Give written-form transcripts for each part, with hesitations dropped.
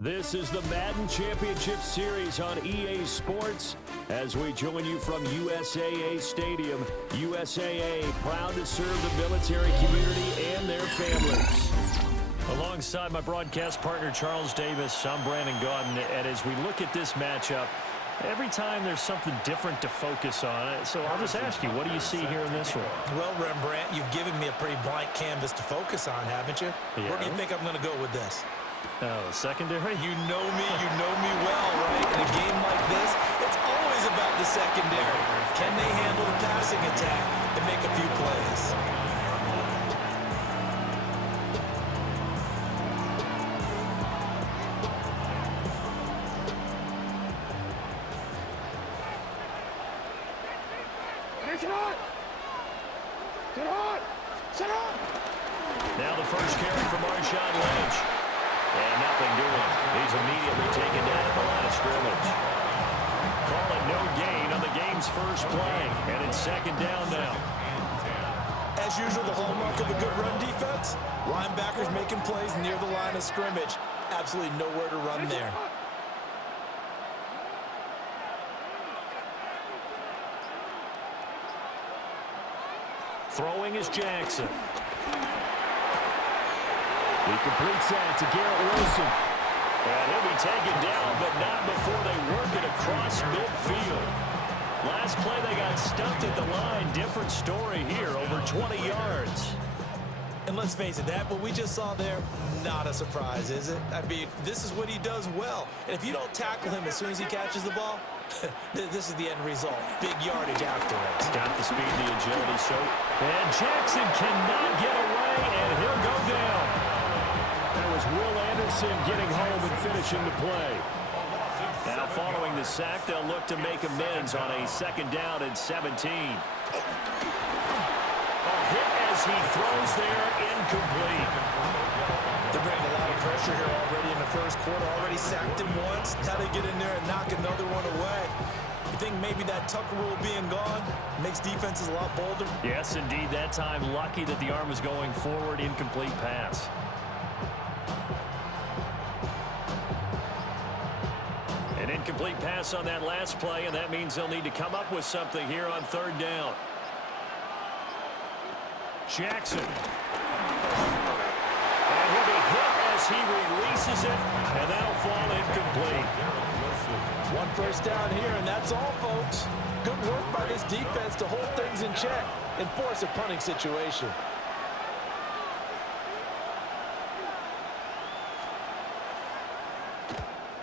This is the Madden Championship Series on EA Sports as we join you from USAA Stadium. USAA, proud to serve the military community and their families. Alongside my broadcast partner, Charles Davis, I'm Brandon Gaudin. And as we look at this matchup, every time there's something different to focus on. So I'll just ask you, what do you see here in this one? Well, Rembrandt, you've given me a pretty blank canvas to focus on, haven't you? Yeah. Where do you think I'm going to go with this? Oh, secondary? You know me well, right? In a game like this, it's always about the secondary. Can they handle the passing attack and make a few plays? Now the first carry for Marshawn Lynch. And nothing doing. He's immediately taken down at the line of scrimmage. Call it no gain on the game's first play. And it's second down now. As usual, the hallmark of a good run defense, linebackers making plays near the line of scrimmage. Absolutely nowhere to run there. Throwing is Jackson. He completes that to Garrett Wilson. And he'll be taken down, but not before they work it across midfield. Last play, they got stuffed at the line. Different story here, over 20 yards. And let's face it, that what we just saw there, not a surprise, is it? I mean, this is what he does well. And if you don't tackle him as soon as he catches the ball, this is the end result. Big yardage afterwards. Got the speed, the agility, so. And Jackson cannot get away, and he'll go down. That was Will Anderson getting home and finishing the play. Now following the sack, they'll look to make amends on a second down and 17. A hit as he throws there, incomplete. They're bringing a lot of pressure here already in the first quarter. Already sacked him once. Now they get in there and knock another one away. You think maybe that Tucker rule being gone makes defenses a lot bolder? Yes, indeed. That time, lucky that the arm was going forward. Incomplete pass. An incomplete pass on that last play, and that means they'll need to come up with something here on third down. Jackson. And he'll be hit as he releases it, and that'll fall incomplete. One first down here, and that's all, folks. Good work by this defense to hold things in check and force a punting situation.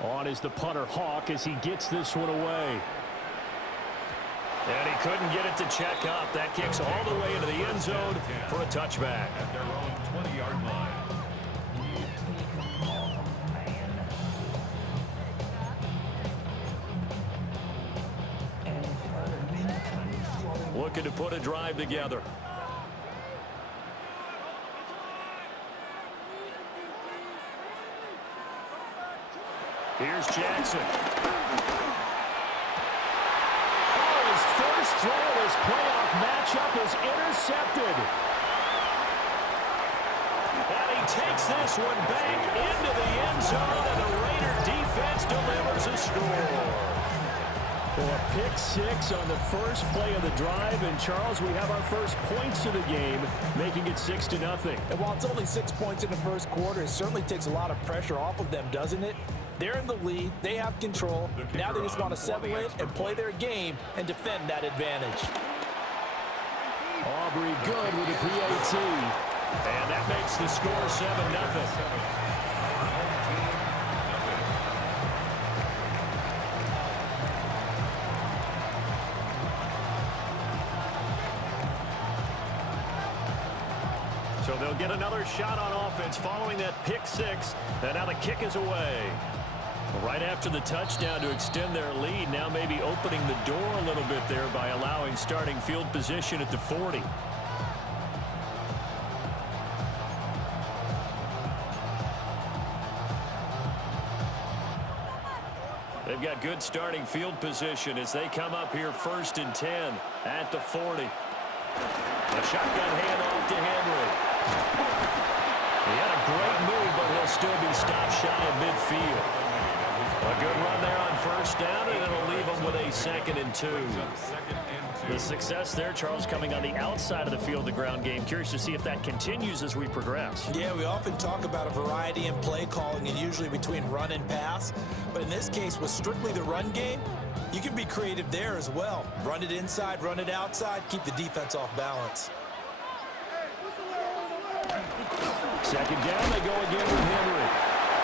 On is the punter, Hawk, as he gets this one away. And he couldn't get it to check up. That kicks all the way into the end zone for a touchback. At their own 20-yard line. Looking to put a drive together. Here's Jackson. Oh, his first throw of his playoff matchup is intercepted. And he takes this one back into the end zone, and the Raider defense delivers a score. Well, a pick six on the first play of the drive. And, Charles, we have our first points of the game, making it 6-0. And while it's only 6 points in the first quarter, it certainly takes a lot of pressure off of them, doesn't it? They're in the lead. They have control. Now they just want to settle in and play their game and defend that advantage. Aubrey good with a PAT. And that makes the score 7-0. So they'll get another shot on offense following that pick six. And now the kick is away. Right after the touchdown to extend their lead, now maybe opening the door a little bit there by allowing starting field position at the 40. They've got good starting field position as they come up here 1st and 10 at the 40. A shotgun handoff to Henry. He had a great move, but he'll they'll still be stopped shy of midfield. A good run there on first down, and it'll leave them with a 2nd and 2. The success there, Charles, coming on the outside of the field, the ground game. Curious to see if that continues as we progress. Yeah, we often talk about a variety in play calling and usually between run and pass. But in this case, with strictly the run game, you can be creative there as well. Run it inside, run it outside, keep the defense off balance. 2nd down, they go again with Henry.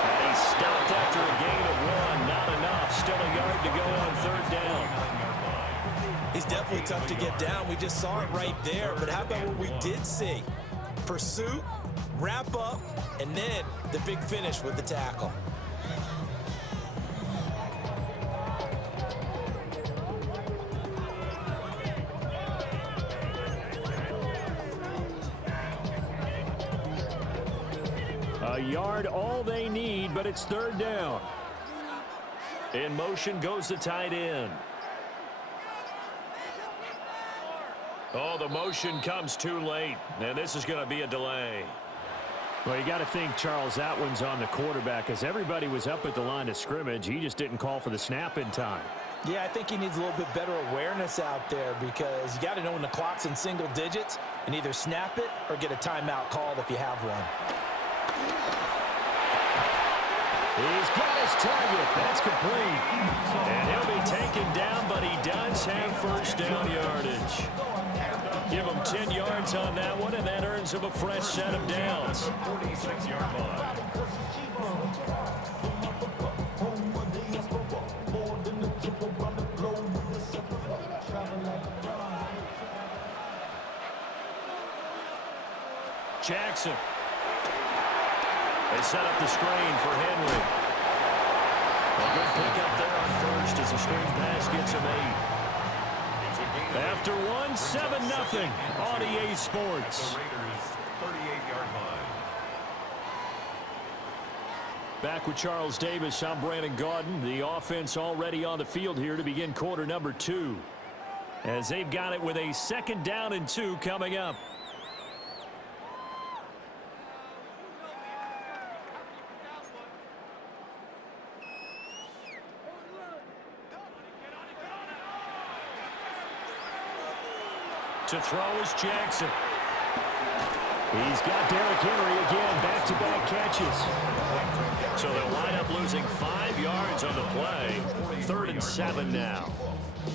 And he stopped after a gain of 1. Not enough. Still a yard to go on 3rd down. He's definitely tough to get down. We just saw it right there. But how about what we did see? Pursuit, wrap up, and then the big finish with the tackle. A yard, all they need, but it's 3rd down. In motion goes the tight end. Oh, the motion comes too late, and this is going to be a delay. Well, you got to think, Charles, that one's on the quarterback, as everybody was up at the line of scrimmage. He just didn't call for the snap in time. Yeah, I think he needs a little bit better awareness out there because you got to know when the clock's in single digits and either snap it or get a timeout called if you have one. He's got his target. That's complete. And he'll be taken down, but he does have first down yardage. Give him 10 yards on that one, and that earns him a fresh set of downs. 46-yard line. Jackson. They set up the screen for Henry. A good pickup there on first as the screen pass gets him 8. After 1, 7-0 on EA Sports. The Raiders' 38-yard line. Back with Charles Davis, I'm Brandon Gaudin. The offense already on the field here to begin quarter number 2. As they've got it with a 2nd down and 2 coming up. To throw is Jackson. He's got Derrick Henry again, back-to-back catches. So they'll wind up losing 5 yards on the play. 3rd and 7 now.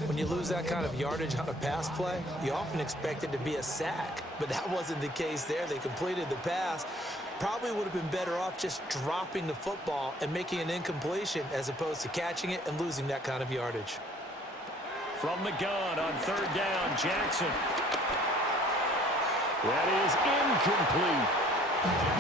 When you lose that kind of yardage on a pass play, you often expect it to be a sack. But that wasn't the case there. They completed the pass. Probably would have been better off just dropping the football and making an incompletion as opposed to catching it and losing that kind of yardage. From the gun on 3rd down, Jackson. That is incomplete.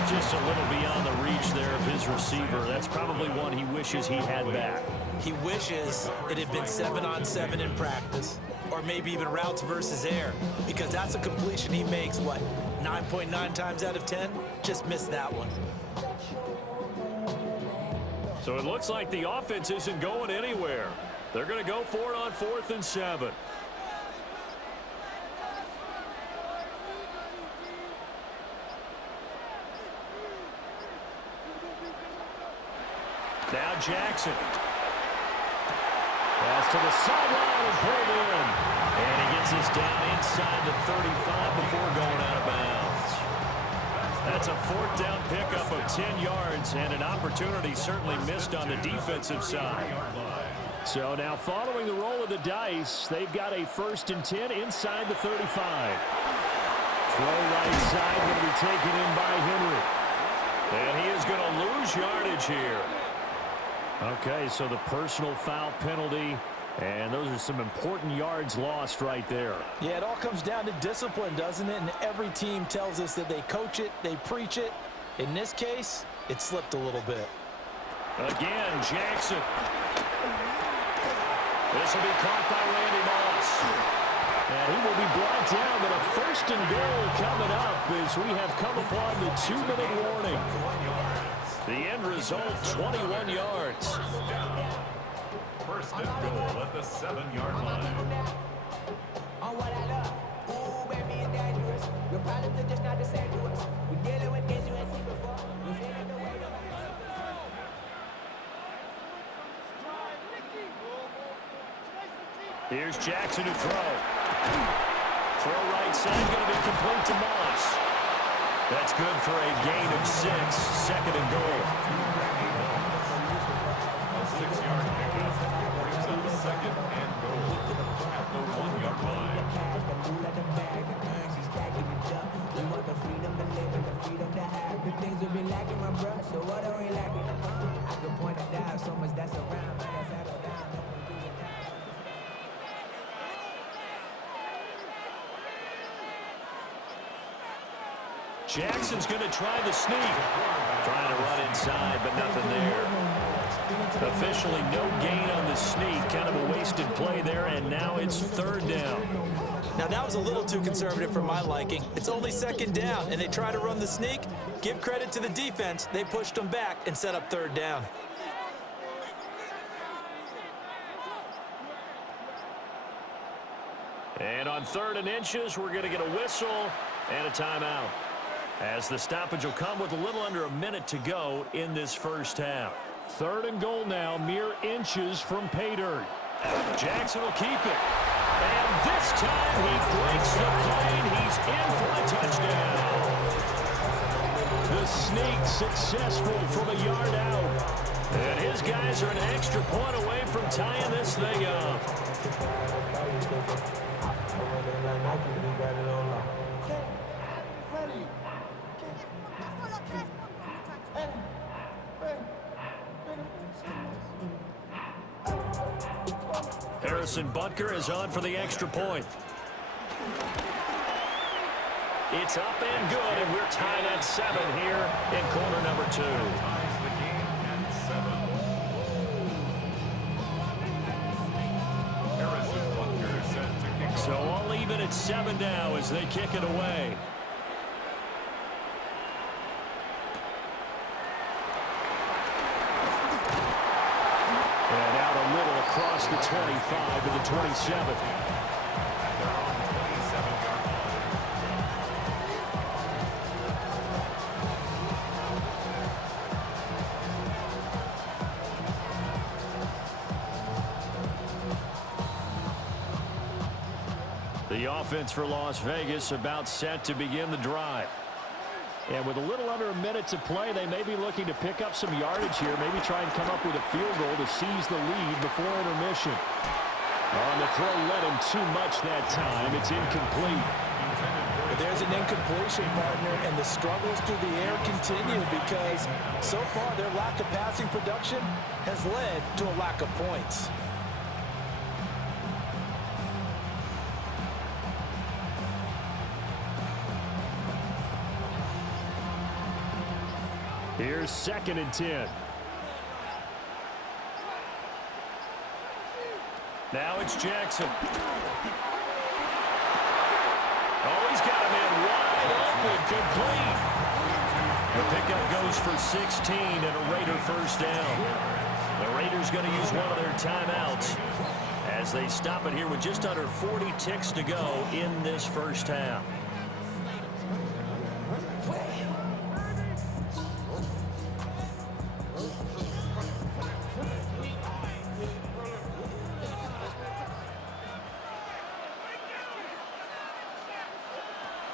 Just a little beyond the reach there of his receiver. That's probably one he wishes he had back. He wishes it had been 7-on-7 in practice, or maybe even routes versus air, because that's a completion he makes, what, 9.9 times out of 10? Just missed that one. So it looks like the offense isn't going anywhere. They're going to go for it on 4th and 7. Now Jackson. Pass to the sideline and pulled in. And he gets us down inside the 35 before going out of bounds. That's a 4th down pickup of 10 yards and an opportunity certainly missed on the defensive side. So now following the roll of the dice, they've got a 1st and 10 inside the 35. Throw right side going to be taken in by Henry. And he is going to lose yardage here. Okay, so the personal foul penalty, and those are some important yards lost right there. Yeah, it all comes down to discipline, doesn't it? And every team tells us that they coach it, they preach it. In this case, it slipped a little bit. Again, Jackson. This will be caught by Randy Moss. And he will be brought down, but a 1st and goal coming up as we have come upon the 2-minute warning. The end result, 21 yards. 1st and goal at the 7-yard line. On what I love. Ooh, baby, it's dangerous. Your problems are just not the same to us. We dealing with this USC before. We feel the way Here's Jackson to throw. Throw right side, going to be complete to Moss. That's good for a gain of 6, 2nd and goal. A 6-yard pickup brings up 2nd and goal at the 1-yard line. Jackson's going to try the sneak. Trying to run inside, but nothing there. Officially no gain on the sneak. Kind of a wasted play there, and now it's 3rd down. Now, that was a little too conservative for my liking. It's only 2nd down, and they try to run the sneak. Give credit to the defense. They pushed them back and set up 3rd down. And on 3rd and inches, we're going to get a whistle and a timeout, as the stoppage will come with a little under a minute to go in this first half. 3rd and goal now, mere inches from pay dirt. Jackson will keep it. And this time he breaks the plane. He's in for a touchdown. The sneak successful from a yard out. And his guys are an extra point away from tying this thing up. Harrison Butker is on for the extra point. It's up and good, and we're tied at 7 here in quarter number 2. Ties the game at 7. Harrison Butker set to kick off. So all even at 7 now as they kick it away. And out a little across the 25 to the 27. At their own 27-yard line. The offense for Las Vegas about set to begin the drive. And with a little under a minute to play, they may be looking to pick up some yardage here, maybe try and come up with a field goal to seize the lead before intermission. On the throw, led him too much that time. It's incomplete. There's an incompletion, partner, and the struggles through the air continue because so far their lack of passing production has led to a lack of points. Here's 2nd and 10. Now it's Jackson. Oh, he's got a man wide open, complete. The pickup goes for 16 and a Raider first down. The Raiders going to use one of their timeouts as they stop it here with just under 40 ticks to go in this first half.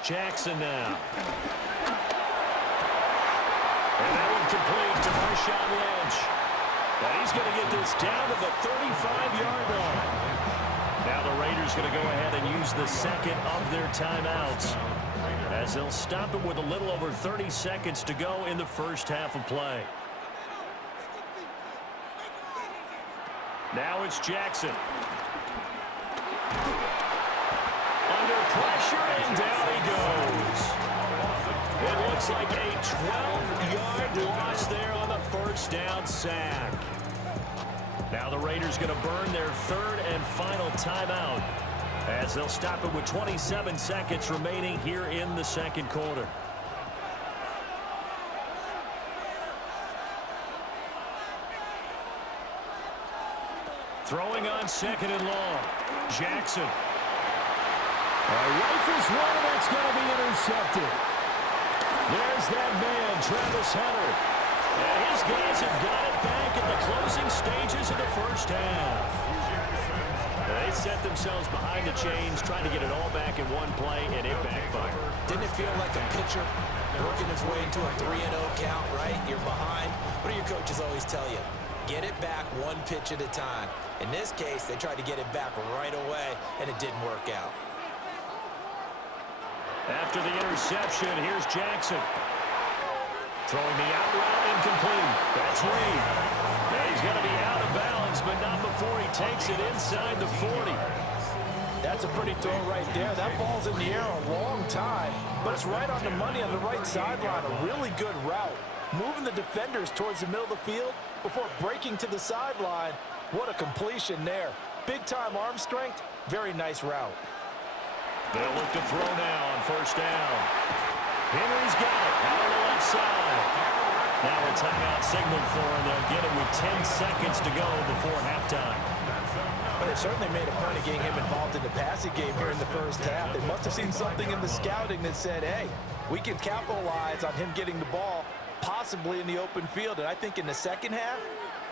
Jackson now. And that one complete to Marshawn Lynch. And he's going to get this down to the 35-yard line. Now the Raiders going to go ahead and use the 2nd of their timeouts as they'll stop it with a little over 30 seconds to go in the first half of play. Now it's Jackson. Under pressure, and down he goes. It looks like a 12-yard loss there on the first down sack. Now the Raiders going to burn their 3rd and final timeout as they'll stop it with 27 seconds remaining here in the 2nd quarter. Throwing on 2nd and long. Jackson. Rifles one, that's going to be intercepted. There's that man, Travis Hunter. And his guys have got it back at the closing stages of the first half. They set themselves behind the chains, trying to get it all back in one play, and it backfired. Didn't it feel like a pitcher working his way into a 3-0 count, right? You're behind. What do your coaches always tell you? Get it back one pitch at a time. In this case, they tried to get it back right away, and it didn't work out. After the interception, here's Jackson. Throwing the out route, incomplete. That's Reed. And he's going to be out of bounds, but not before he takes it inside the 40. That's a pretty throw right there. That ball's in the air a long time, but it's right on the money on the right sideline. A really good route. Moving the defenders towards the middle of the field before breaking to the sideline. What a completion there. Big-time arm strength. Very nice route. They'll look to throw now on first down. Henry's got it out on the left side. Now a timeout signaled for, and they'll get it with 10 seconds to go before halftime. But they certainly made a point of getting him involved in the passing game here in the first half. They must have seen something in the scouting that said, hey, we can capitalize on him getting the ball possibly in the open field. And I think in the second half,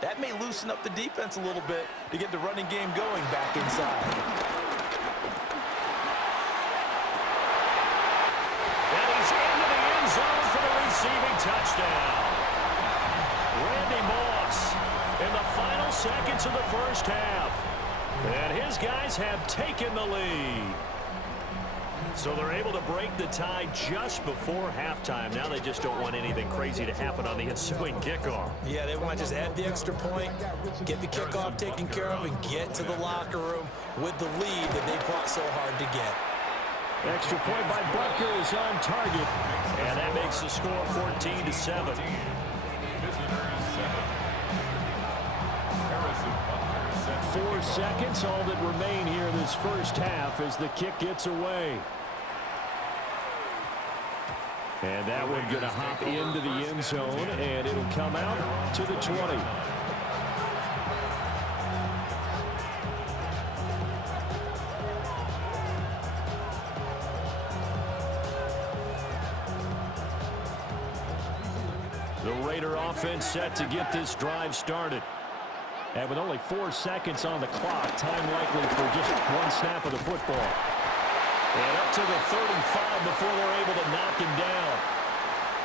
that may loosen up the defense a little bit to get the running game going back inside. And he's into the end zone for the receiving touchdown. Randy Moss in the final seconds of the first half. And his guys have taken the lead. So they're able to break the tie just before halftime. Now they just don't want anything crazy to happen on the ensuing kickoff. Yeah, they want to just add the extra point, get the kickoff taken care of, and get to the locker room with the lead that they fought so hard to get. Extra point by Butker is on target. And that makes the score 14-7. 4 seconds, all that remain here this first half as the kick gets away. And that one going to hop into the end zone, and it'll come out to the 20. The Raider offense set to get this drive started. And with only 4 seconds on the clock, time likely for just one snap of the football. And up to the 35 before they're able to knock him down.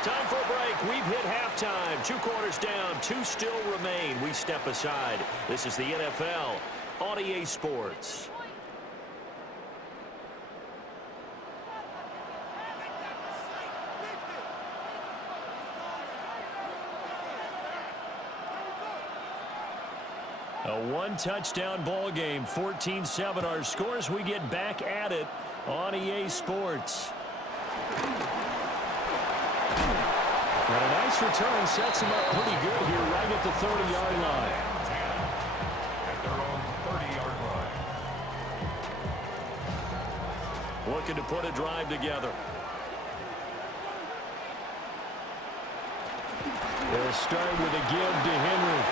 Time for a break. We've hit halftime. 2 quarters down. 2 still remain. We step aside. This is the NFL on EA Sports. A 1-touchdown ball game, 14-7 our scores. We get back at it on EA Sports. And a nice return sets him up pretty good here right at the 30-yard line. At their own 30-yard line. Looking to put a drive together. They'll start with a give to Henry.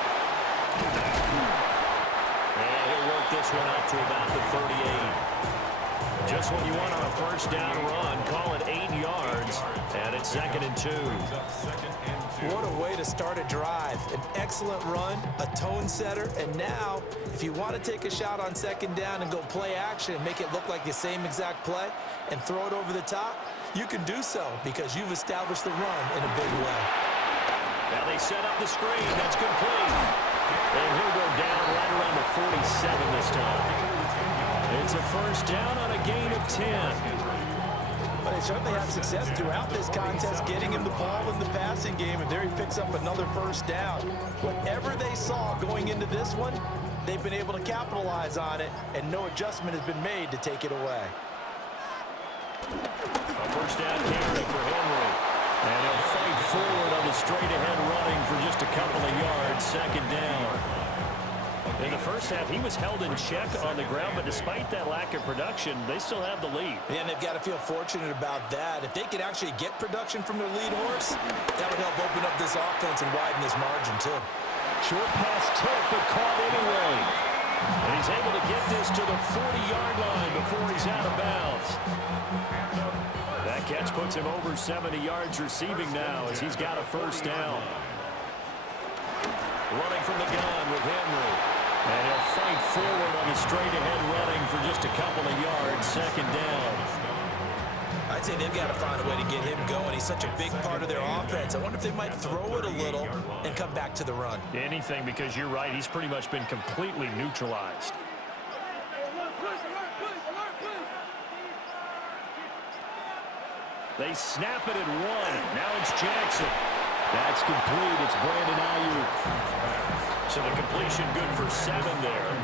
And he'll work this one out to about the 38. Just what you want on a first down run. Call it 8 yards. And it's 2nd and 2. What a way to start a drive. An excellent run, a tone setter, and now, if you want to take a shot on 2nd down and go play action and make it look like the same exact play and throw it over the top, you can do so because you've established the run in a big way. Now they set up the screen. That's complete. And he'll go down right around the 47 this time. It's a first down on a gain of 10. But they certainly had success throughout this contest, getting him the ball in the passing game, and there he picks up another first down. Whatever they saw going into this one, they've been able to capitalize on it, and no adjustment has been made to take it away. A first down carry for Henry. And he'll fight forward on the straight-ahead running for just a couple of yards, 2nd down. In the first half, he was held in check on the ground, but despite that lack of production, they still have the lead. And they've got to feel fortunate about that. If they could actually get production from their lead horse, that would help open up this offense and widen this margin, too. Short pass tip, but caught anyway. And he's able to get this to the 40-yard line before he's out of bounds. That catch puts him over 70 yards receiving now as he's got a first down. Running from the gun with Henry. And he'll fight forward on the straight-ahead running for just a couple of yards, second down. I'd say they've got to find a way to get him going. He's such a big part of their offense. I wonder if they might throw it a little and come back to the run. Anything, because you're right. He's pretty much been completely neutralized. They snap it at 1. Now it's Jackson. That's complete. It's Brandon Ayuk. So the completion good for 7 there.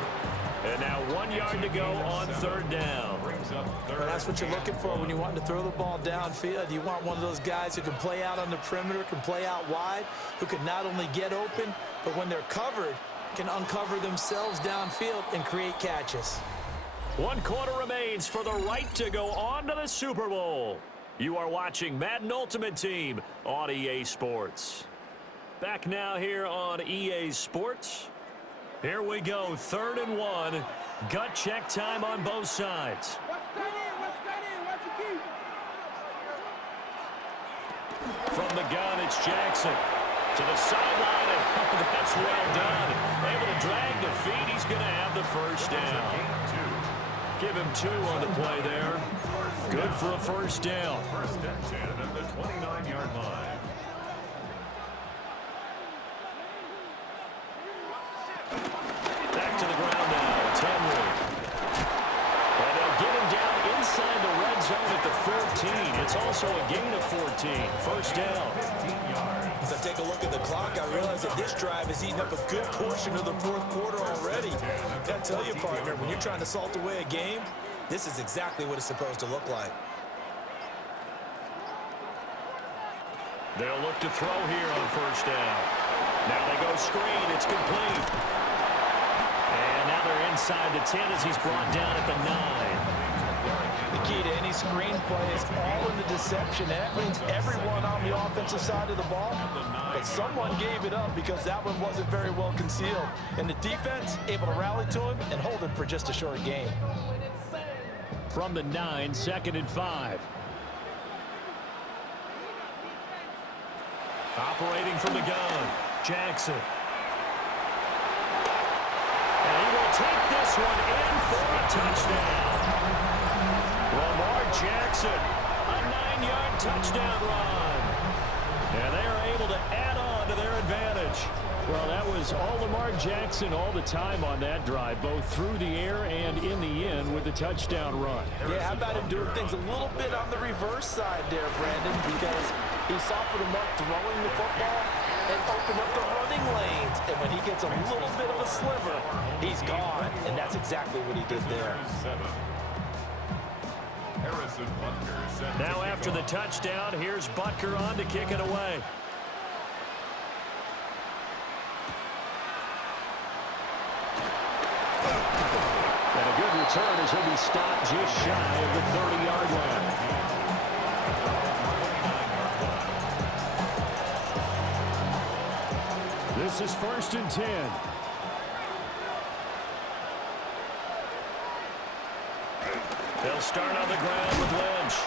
And now 1 yard to go on third down. Well, that's what you're looking for when you want to throw the ball downfield. You want one of those guys who can play out on the perimeter, can play out wide, who can not only get open, but when they're covered, can uncover themselves downfield and create catches. 1 quarter remains for the right to go on to the Super Bowl. You are watching Madden Ultimate Team on EA Sports. Back now here on EA Sports. Here we go, 3rd and 1. Gut check time on both sides. From the gun, it's Jackson. To the sideline, and that's well done. Able to drag the feet. He's going to have the first down. Give him 2 on the play there. Good for a first down. First and 10 at the 29-yard line. Back to the ground now. It's Henry. And they'll get him down inside the red zone at the 14. It's also a gain of 14. First down. 15 yards. As I take a look at the clock, I realize that this drive has eaten up a good portion of the 4th quarter already. Got to tell you, partner, when you're trying to salt away a game, this is exactly what it's supposed to look like. They'll look to throw here on first down. Now they go screen. It's complete. And now they're inside the 10 as he's brought down at the 9. The key to any screen play is all in the deception. That means everyone on the offensive side of the ball, but someone gave it up because that one wasn't very well concealed. And the defense able to rally to him and hold him for just a short gain. From the 9, 2nd and 5. Operating from the gun, Jackson. And he will take this one in for a touchdown. Lamar Jackson, a 9-yard touchdown run. And they are able to add on to their advantage. Well, that was all Lamar Jackson all the time on that drive, both through the air and in the end with a touchdown run. Yeah, how about him doing things a little bit on the reverse side there, Brandon, because he softened him up throwing the football and opened up the running lanes. And when he gets a little bit of a sliver, he's gone. And that's exactly what he did there. Now after the touchdown, here's Butker on to kick it away. And a good return as he'll be stopped just shy of the 30-yard line. This is 1st and 10. They'll start on the ground with Lynch.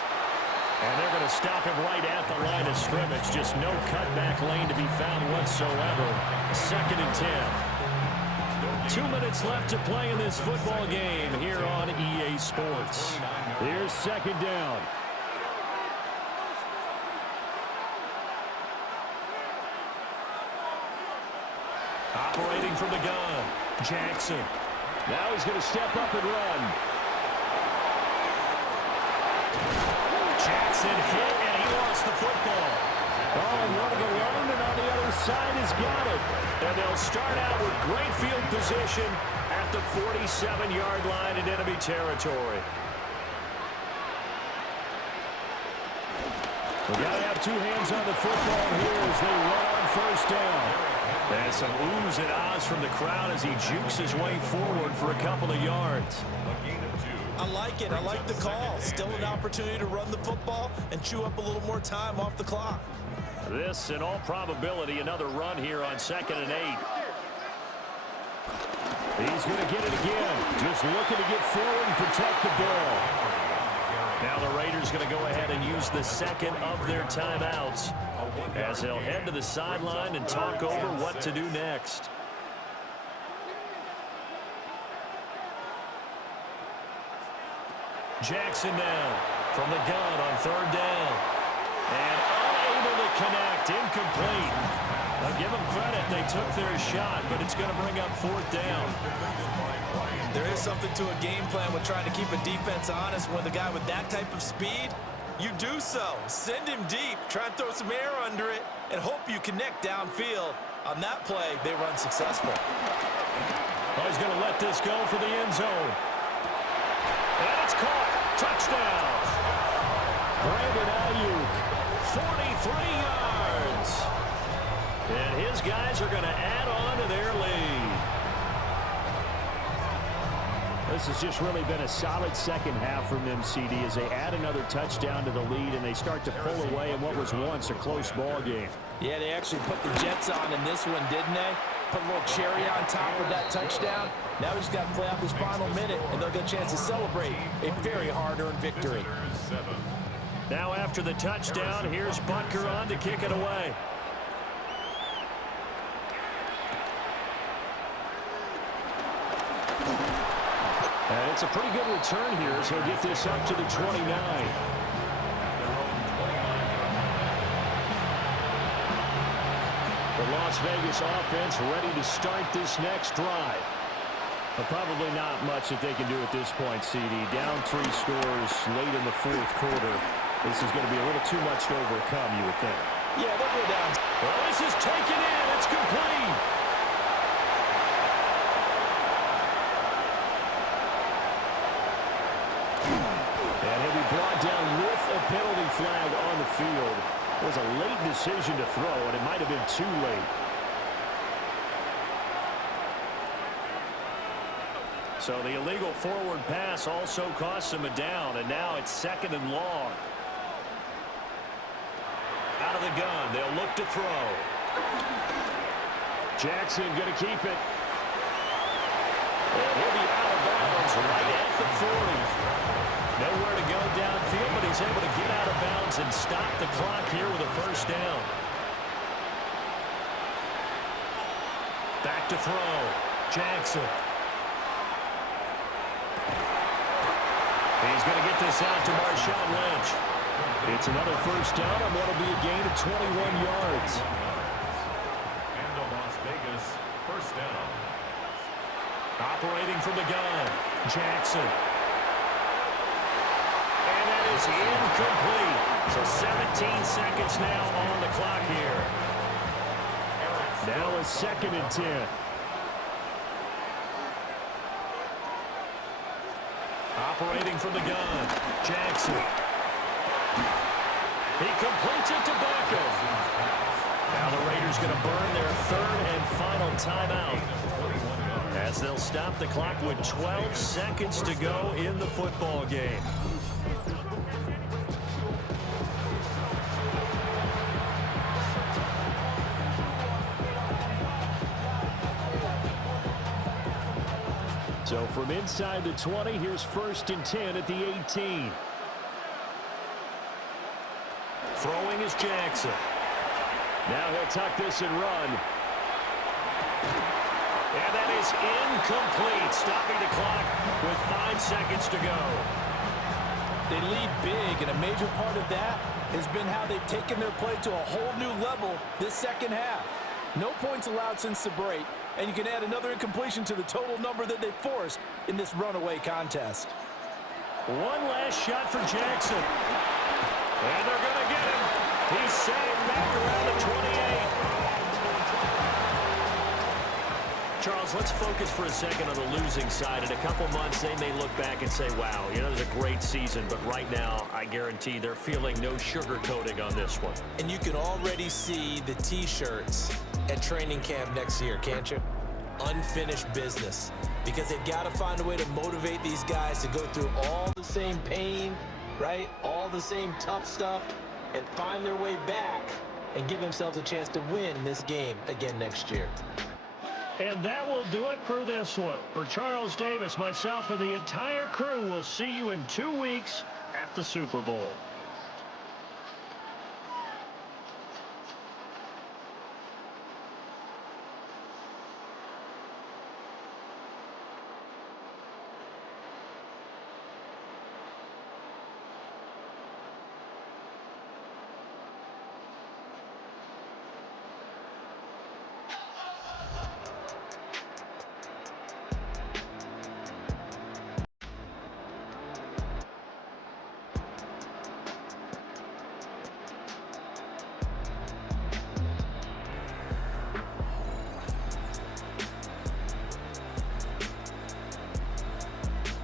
And they're going to stop him right at the line of scrimmage. Just no cutback lane to be found whatsoever. 2nd and 10. 2 minutes left to play in this football game here on EA Sports. Here's 2nd down. Operating from the gun, Jackson. Now he's going to step up and run. Jackson hit, and he lost the football. Oh, and one of the linemen on the other side has got it. And they'll start out with great field position at the 47-yard line in enemy territory. We've got to have 2 hands on the football here as they run on first down. And some oohs and ahs from the crowd as he jukes his way forward for a couple of yards. I like it. I like the call. Still an opportunity to run the football and chew up a little more time off the clock. This, in all probability, another run here on 2nd and 8. He's going to get it again. Just looking to get forward and protect the ball. Now the Raiders going to go ahead and use the second of their timeouts as they'll head to the sideline and talk over what to do next. Jackson now from the gun on third down. And unable to connect, incomplete. Now give them credit, they took their shot, but it's going to bring up fourth down. There is something to a game plan with trying to keep a defense honest. With a guy with that type of speed, you do so. Send him deep, try and throw some air under it, and hope you connect downfield. On that play, they were unsuccessful. Oh, he's going to let this go for the end zone. And it's caught. Touchdown. Brandon Ayuk, 43 yards. And his guys are going to add on to their lead. This has just really been a solid second half from them, CD, as they add another touchdown to the lead and they start to pull away in what was once a close ball game. Yeah, they actually put the Jets on in this one, didn't they? Put a little cherry on top of that touchdown. Now we just got to play out this final minute, and they'll get a chance to celebrate a very hard-earned victory. Now after the touchdown, here's Butker on to kick it away. And it's a pretty good return here, so he'll get this up to the 29. The Las Vegas offense ready to start this next drive. But probably not much that they can do at this point, CD. Down 3 scores late in the fourth quarter. This is going to be a little too much to overcome, you would think. Yeah, they'll go down. Well, this is taken in. It's complete. And he'll be brought down with a penalty flag on the field. It was a late decision to throw, and it might have been too late. So the illegal forward pass also costs him a down, and now it's second and long. Out of the gun, they'll look to throw. Jackson going to keep it. And he'll be out of bounds right at the 40. Nowhere to go downfield, but he's able to get out of bounds and stop the clock here with a first down. Back to throw. Jackson. He's going to get this out to Marshawn Lynch. It's another first down on what will be a gain of 21 yards. And the Las Vegas first down. Operating from the gun. Jackson. And that is incomplete. So 17 seconds now on the clock here. Now a 2nd and 10. Operating from the gun. Jackson. He completes it to Beckham. Now the Raiders going to burn their 3rd and final timeout, as they'll stop the clock with 12 seconds to go in the football game. So from inside the 20, here's 1st and 10 at the 18. Throwing is Jackson. Now he'll tuck this and run. And that is incomplete, stopping the clock with 5 seconds to go. They lead big, and a major part of that has been how they've taken their play to a whole new level this second half. No points allowed since the break, and you can add another incompletion to the total number that they forced in this runaway contest. One last shot for Jackson. And they're going to get him. He's safe back around the 28. Charles, let's focus for a second on the losing side. In a couple months, they may look back and say, wow, you know, it was a great season. But right now, I guarantee they're feeling no sugarcoating on this one. And you can already see the T-shirts at training camp next year, can't you? Unfinished business. Because they've got to find a way to motivate these guys to go through all the same pain, right? All the same tough stuff, and find their way back and give themselves a chance to win this game again next year. And that will do it for this one. For Charles Davis, myself, and the entire crew, we'll see you in 2 weeks at the Super Bowl.